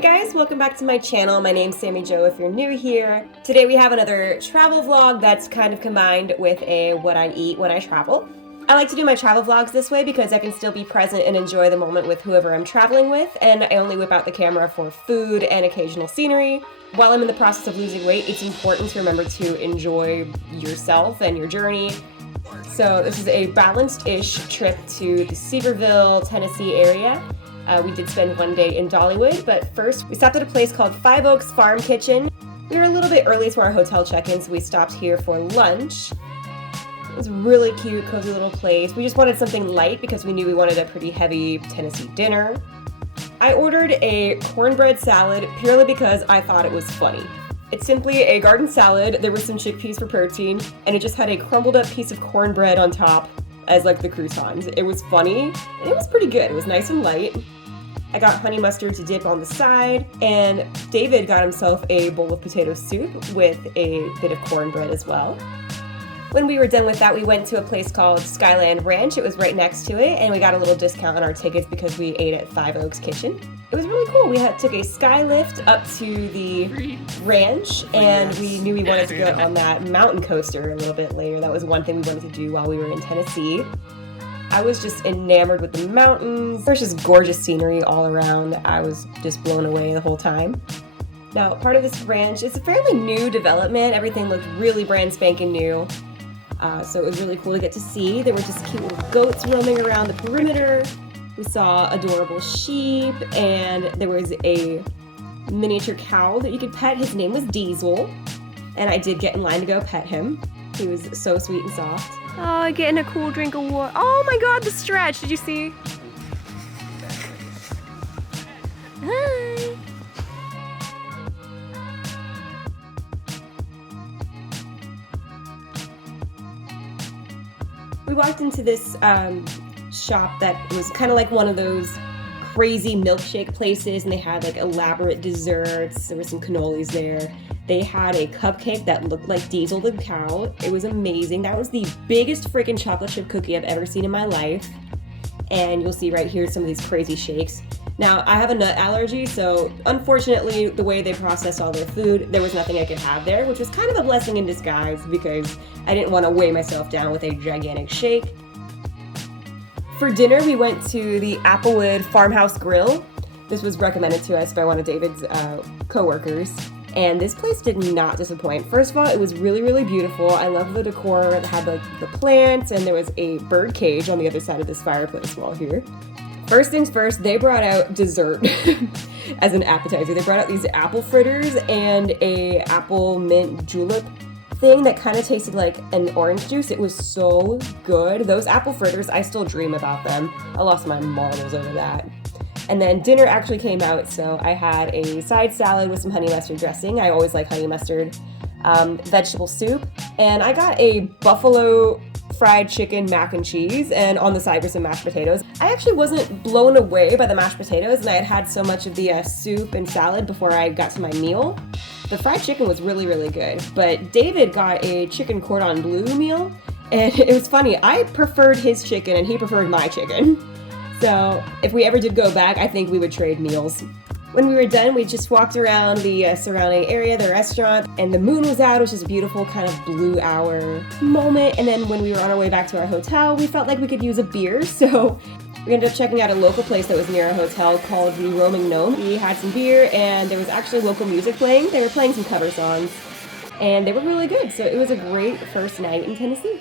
Hey guys, welcome back to my channel. My name's Sammy Jo if you're new here. Today we have another travel vlog that's kind of combined with a what I eat when I travel. I like to do my travel vlogs this way because I can still be present and enjoy the moment with whoever I'm traveling with, and I only whip out the camera for food and occasional scenery. While I'm in the process of losing weight, it's important to remember to enjoy yourself and your journey. So this is a balanced-ish trip to the Sevierville, Tennessee area. We did spend one day in Dollywood, but first we stopped at a place called 5 Oaks Farm Kitchen. We were a little bit early to our hotel check-in, so we stopped here for lunch. It was a really cute, cozy little place. We just wanted something light because we knew we wanted a pretty heavy Tennessee dinner. I ordered a cornbread salad purely because I thought it was funny. It's simply a garden salad. There was some chickpeas for protein, and it just had a crumbled up piece of cornbread on top as like the croutons. It was funny, and it was pretty good. It was nice and light. I got honey mustard to dip on the side, and David got himself a bowl of potato soup with a bit of cornbread as well. When we were done with that, we went to a place called Skyland Ranch. It was right next to it, and we got a little discount on our tickets because we ate at 5 Oaks Kitchen. It was really cool. We took a sky lift up to the ranch, and we knew we wanted to go on that mountain coaster a little bit later. That was one thing we wanted to do while we were in Tennessee. I was just enamored with the mountains. There's just gorgeous scenery all around. I was just blown away the whole time. Now, part of this ranch is a fairly new development. Everything looked really brand spanking new. So it was really cool to get to see. There were just cute little goats roaming around the perimeter. We saw adorable sheep, and there was a miniature cow that you could pet. His name was Diesel, and I did get in line to go pet him. He was so sweet and soft. Oh, getting a cool drink of water. Oh my god, the stretch. Did you see? Hi. We walked into this shop that was kind of like one of those crazy milkshake places, and they had like elaborate desserts. There were some cannolis there. They had a cupcake that looked like Diesel the cow. It was amazing. That was the biggest freaking chocolate chip cookie I've ever seen in my life. And you'll see right here some of these crazy shakes. Now, I have a nut allergy, so unfortunately, the way they processed all their food, there was nothing I could have there, which was kind of a blessing in disguise because I didn't want to weigh myself down with a gigantic shake. For dinner, we went to the Applewood Farmhouse Grill. This was recommended to us by one of David's co-workers. And this place did not disappoint. First of all, it was really, really beautiful. I love the decor. It had the plants, and there was a bird cage on the other side of this fireplace wall here. First things first, they brought out dessert as an appetizer. They brought out these apple fritters and a apple mint julep thing that kind of tasted like an orange juice. It was so good. Those apple fritters, I still dream about them. I lost my marbles over that. And then dinner actually came out, so I had a side salad with some honey mustard dressing. I always like honey mustard. Vegetable soup, and I got a buffalo fried chicken mac and cheese, and on the side were some mashed potatoes. I actually wasn't blown away by the mashed potatoes, and I had had so much of the soup and salad before I got to my meal. The fried chicken was really, really good, but David got a chicken cordon bleu meal, and it was funny. I preferred his chicken, and he preferred my chicken. So if we ever did go back, I think we would trade meals. When we were done, we just walked around the surrounding area, the restaurant, and the moon was out, which is a beautiful kind of blue hour moment. And then when we were on our way back to our hotel, we felt like we could use a beer, so we ended up checking out a local place that was near our hotel called the Roaming Gnome. We had some beer, and there was actually local music playing. They were playing some cover songs, and they were really good. So it was a great first night in Tennessee.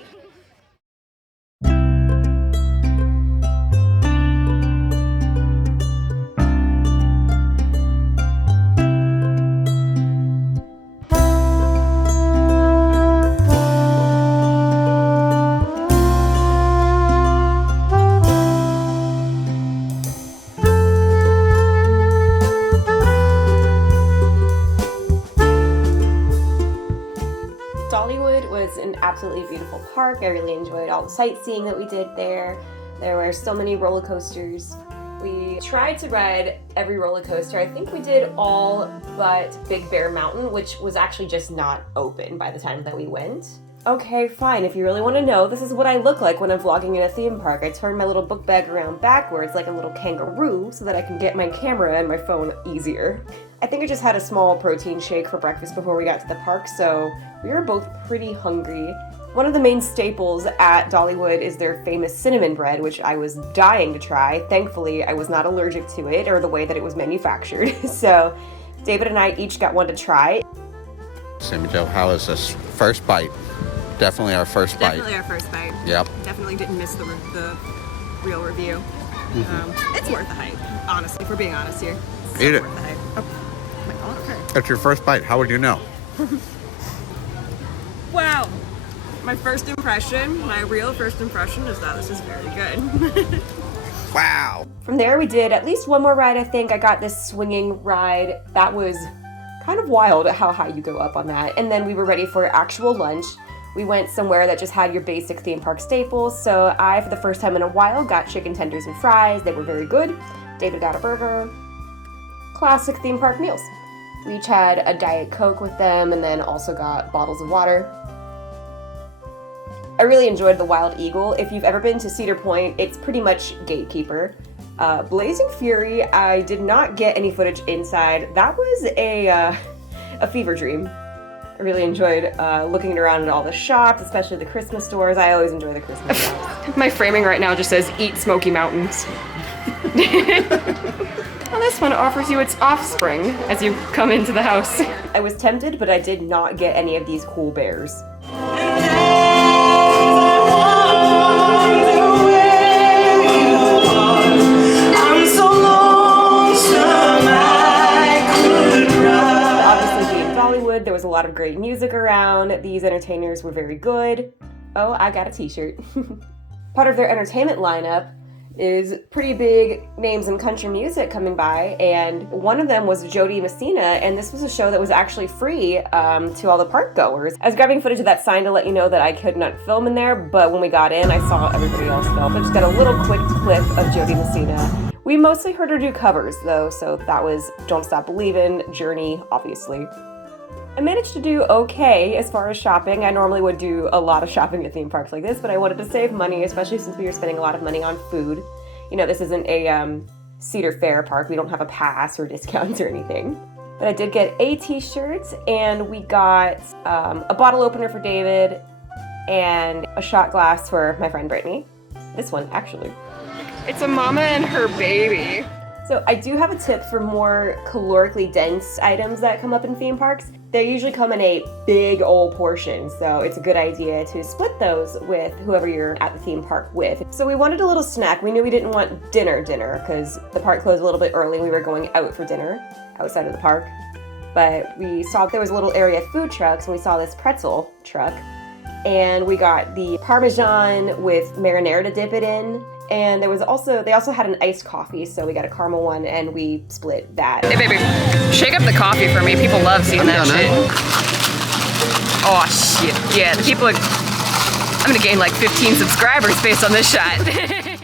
Dollywood was an absolutely beautiful park. I really enjoyed all the sightseeing that we did there. There were so many roller coasters. We tried to ride every roller coaster. I think we did all but Big Bear Mountain, which was actually just not open by the time that we went. Okay, fine. If you really want to know, this is what I look like when I'm vlogging in a theme park. I turn my little book bag around backwards like a little kangaroo so that I can get my camera and my phone easier. I think I just had a small protein shake for breakfast before we got to the park, so we were both pretty hungry. One of the main staples at Dollywood is their famous cinnamon bread, which I was dying to try. Thankfully, I was not allergic to it or the way that it was manufactured. So David and I each got one to try. Sammy Joe, how is this first bite? Definitely our first bite. Definitely our first bite. Yep. Definitely didn't miss the real review. It's worth the hype, honestly, if we're being honest here. It's Eat it. worth the hype. Oh, okay. That's your first bite. How would you know? Wow. My real first impression is that this is very good. Wow. From there, we did at least one more ride, I think. I got this swinging ride. That was kind of wild how high you go up on that. And then we were ready for actual lunch. We went somewhere that just had your basic theme park staples. So I, for the first time in a while, got chicken tenders and fries. They were very good. David got a burger. Classic theme park meals. We each had a Diet Coke with them and then also got bottles of water. I really enjoyed the Wild Eagle. If you've ever been to Cedar Point, it's pretty much Gatekeeper. Blazing Fury, I did not get any footage inside. That was a fever dream. I really enjoyed looking around at all the shops, especially the Christmas stores. I always enjoy the Christmas shops. My framing right now just says, eat Smoky Mountains. Well, this one offers you its offspring as you come into the house. I was tempted, but I did not get any of these cool bears. There was a lot of great music around. These entertainers were very good. Oh, I got a t-shirt. Part of their entertainment lineup is pretty big names in country music coming by, and one of them was Jody Messina, and this was a show that was actually free to all the park goers. I was grabbing footage of that sign to let you know that I could not film in there, but when we got in, I saw everybody else film. I just got a little quick clip of Jody Messina. We mostly heard her do covers, though, so that was Don't Stop Believin', Journey, obviously. I managed to do okay as far as shopping. I normally would do a lot of shopping at theme parks like this, but I wanted to save money, especially since we were spending a lot of money on food. You know, this isn't a Cedar Fair park. We don't have a pass or discounts or anything. But I did get a t-shirt, and we got a bottle opener for David and a shot glass for my friend Brittany. This one, actually. It's a mama and her baby. So I do have a tip for more calorically dense items that come up in theme parks. They usually come in a big old portion, so it's a good idea to split those with whoever you're at the theme park with. So we wanted a little snack. We knew we didn't want dinner because the park closed a little bit early and we were going out for dinner outside of the park. But we saw there was a little area of food trucks, and we saw this pretzel truck. And we got the Parmesan with marinara to dip it in. And they also had an iced coffee, so we got a caramel one, and we split that. Hey, baby, shake up the coffee for me. People love seeing that shit. Oh, shit. Yeah, the people I'm gonna gain like 15 subscribers based on this shot. I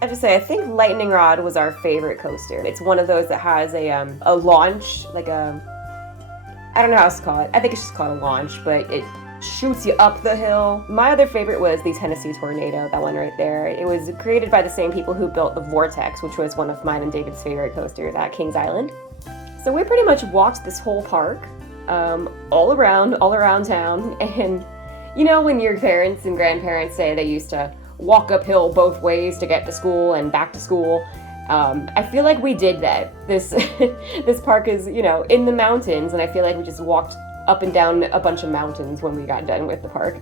have to say, I think Lightning Rod was our favorite coaster. It's one of those that has a launch, I don't know how else to call it. I think it's just called a launch, but it shoots you up the hill. My other favorite was the Tennessee Tornado, that one right there. It was created by the same people who built the Vortex, which was one of mine and David's favorite coasters at Kings Island. So we pretty much walked this whole park, all around town, and you know when your parents and grandparents say they used to walk uphill both ways to get to school and back to school, I feel like we did that. This park is, in the mountains, and I feel like we just walked up and down a bunch of mountains when we got done with the park.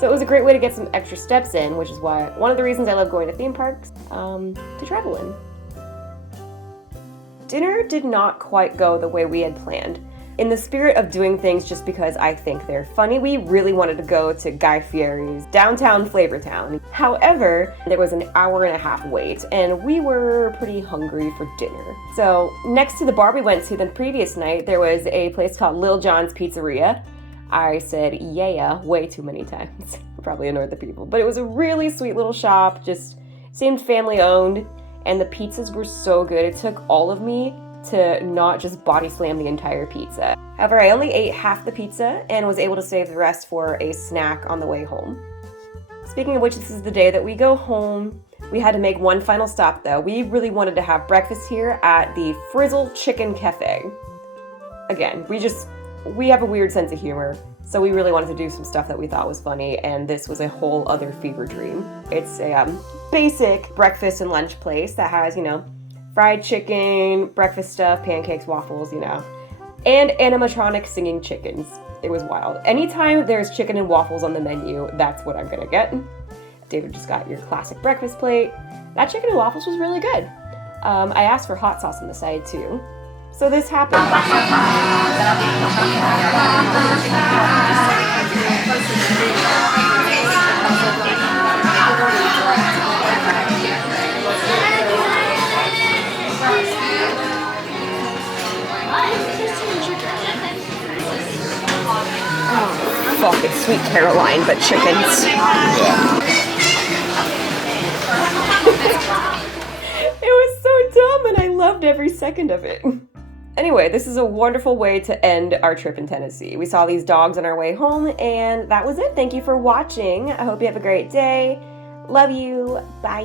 So it was a great way to get some extra steps in, which is one of the reasons I love going to theme parks, to travel in. Dinner did not quite go the way we had planned. In the spirit of doing things just because I think they're funny, we really wanted to go to Guy Fieri's downtown Flavortown. However, there was an hour-and-a-half wait, and we were pretty hungry for dinner. So next to the bar we went to the previous night, there was a place called Lil John's Pizzeria. I said yeah way too many times. Probably annoyed the people. But it was a really sweet little shop, just seemed family-owned, and the pizzas were so good. It took all of me to not just body slam the entire pizza. However, I only ate half the pizza and was able to save the rest for a snack on the way home. Speaking of which, this is the day that we go home. We had to make one final stop though. We really wanted to have breakfast here at the Frizzle Chicken Cafe. Again, we have a weird sense of humor, so we really wanted to do some stuff that we thought was funny, and this was a whole other fever dream. It's a basic breakfast and lunch place that has, fried chicken, breakfast stuff, pancakes, waffles, and animatronic singing chickens. It was wild. Anytime there's chicken and waffles on the menu, that's what I'm gonna get. David just got your classic breakfast plate. That chicken and waffles was really good. I asked for hot sauce on the side too. So this happened. Oh, fucking Sweet Caroline, but chickens. It was so dumb and I loved every second of it. Anyway, this is a wonderful way to end our trip in Tennessee. We saw these dogs on our way home, and that was it. Thank you for watching. I hope you have a great day. Love you. Bye.